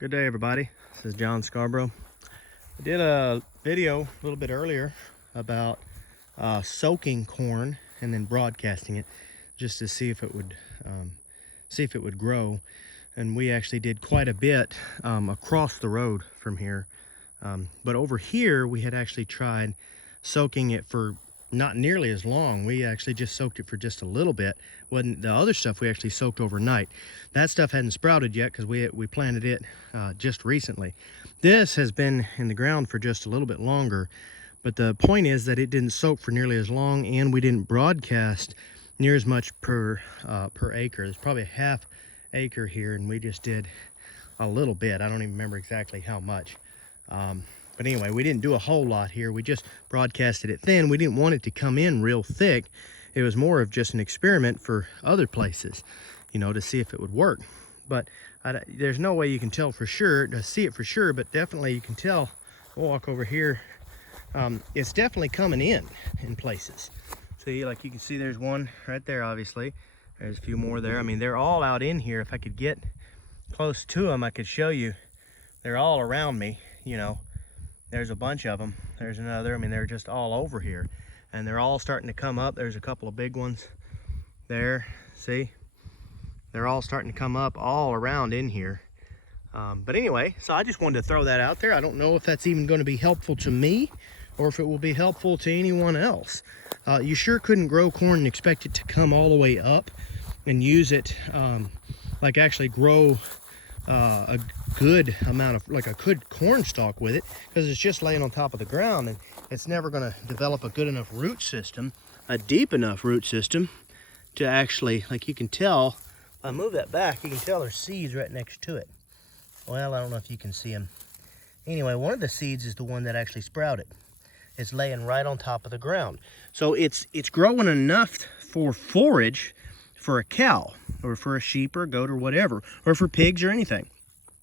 Good day, everybody. This is John Scarborough. I did a video a little bit earlier about soaking corn and then broadcasting it just to see if it would grow. And we actually did quite a bit across the road from here. But over here, we had actually tried soaking it for not nearly as long. We actually just soaked it for just a little bit. When the other stuff we actually soaked overnight. That stuff hadn't sprouted yet because we planted it just recently. This has been in the ground for just a little bit longer, but the point is that it didn't soak for nearly as long, and we didn't broadcast near as much per acre. There's probably a half acre here, and we just did a little bit. I don't even remember exactly how much. But anyway, we didn't do a whole lot here. We just broadcasted it thin. We didn't want it to come in real thick. It was more of just an experiment for other places, you know, to see if it would work. But there's no way you can tell for sure, to see it for sure, but definitely you can tell. We'll walk over here. It's definitely coming in places. See, like you can see there's one right there, obviously. There's a few more there. I mean, they're all out in here. If I could get close to them, I could show you. They're all around me, you know. There's a bunch of them. There's another. I mean, they're just all over here. And they're all starting to come up. There's a couple of big ones there. See? They're all starting to come up all around in here. But anyway, so I just wanted to throw that out there. I don't know if that's even going to be helpful to me or if it will be helpful to anyone else. You sure couldn't grow corn and expect it to come all the way up and use it, like actually grow a good amount of, like a good corn stalk with it, because it's just laying on top of the ground and it's never going to develop a good enough root system, a deep enough root system to actually, like you can tell, if I move that back, you can tell there's seeds right next to it. Well, I don't know if you can see them. Anyway, one of the seeds is the one that actually sprouted. It's laying right on top of the ground. So it's growing enough for forage for a cow or for a sheep or a goat or whatever, or for pigs or anything.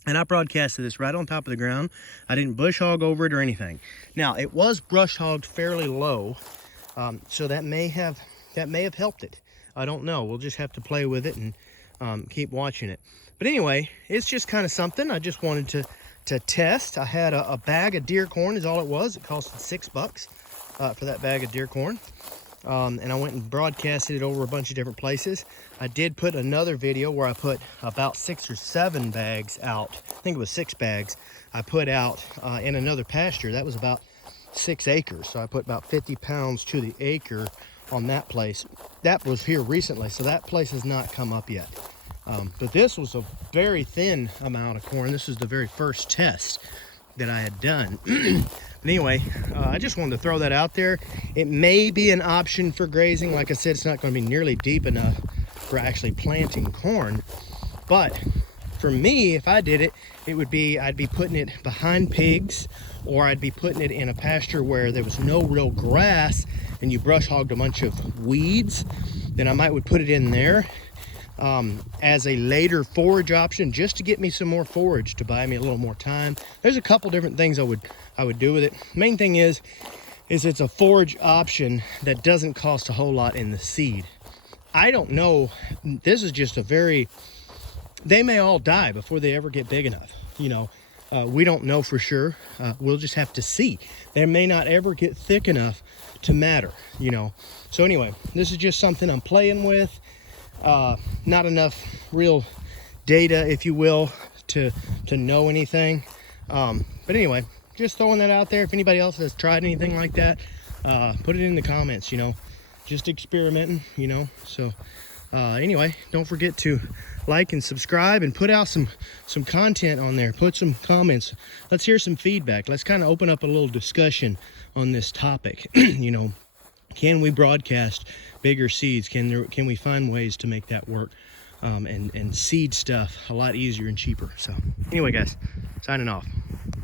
And I broadcasted this right on top of the ground. I didn't bush hog over it or anything. Now, it was brush hogged fairly low, so that may have helped it. I don't know. We'll just have to play with it and keep watching it. But anyway, it's just kind of something I just wanted to test. I had a bag of deer corn is all it was. It costed $6 for that bag of deer corn. And I went and broadcasted it over a bunch of different places. I did put another video where I put about 6 or 7 bags out. I think it was 6 bags I put out in another pasture. That was about 6 acres. So I put about 50 pounds to the acre on that place. That was here recently, so that place has not come up yet. But this was a very thin amount of corn. This is the very first test that I had done. But anyway, I just wanted to throw that out there. It may be an option for grazing. Like I said, it's not going to be nearly deep enough for actually planting corn. But for me, if I did it, it would be, I'd be putting it behind pigs, or I'd be putting it in a pasture where there was no real grass and you brush hogged a bunch of weeds. Then I would put it in there as a later forage option, just to get me some more forage to buy me a little more time. There's a couple different things I would do with it. Main thing is it's a forage option that doesn't cost a whole lot in the seed. I don't know, this is just they may all die before they ever get big enough, you know. We don't know for sure. We'll just have to see. They may not ever get thick enough to matter, you know. So anyway, this is just something I'm playing with. Not enough real data, if you will, to know anything. But anyway, just throwing that out there. If anybody else has tried anything like that, put it in the comments, you know, just experimenting, you know. So anyway, don't forget to like and subscribe and put out some content on there. Put some comments. Let's hear some feedback. Let's kind of open up a little discussion on this topic. You know, can we broadcast bigger seeds? Can we find ways to make that work, and seed stuff a lot easier and cheaper? So anyway, guys, signing off.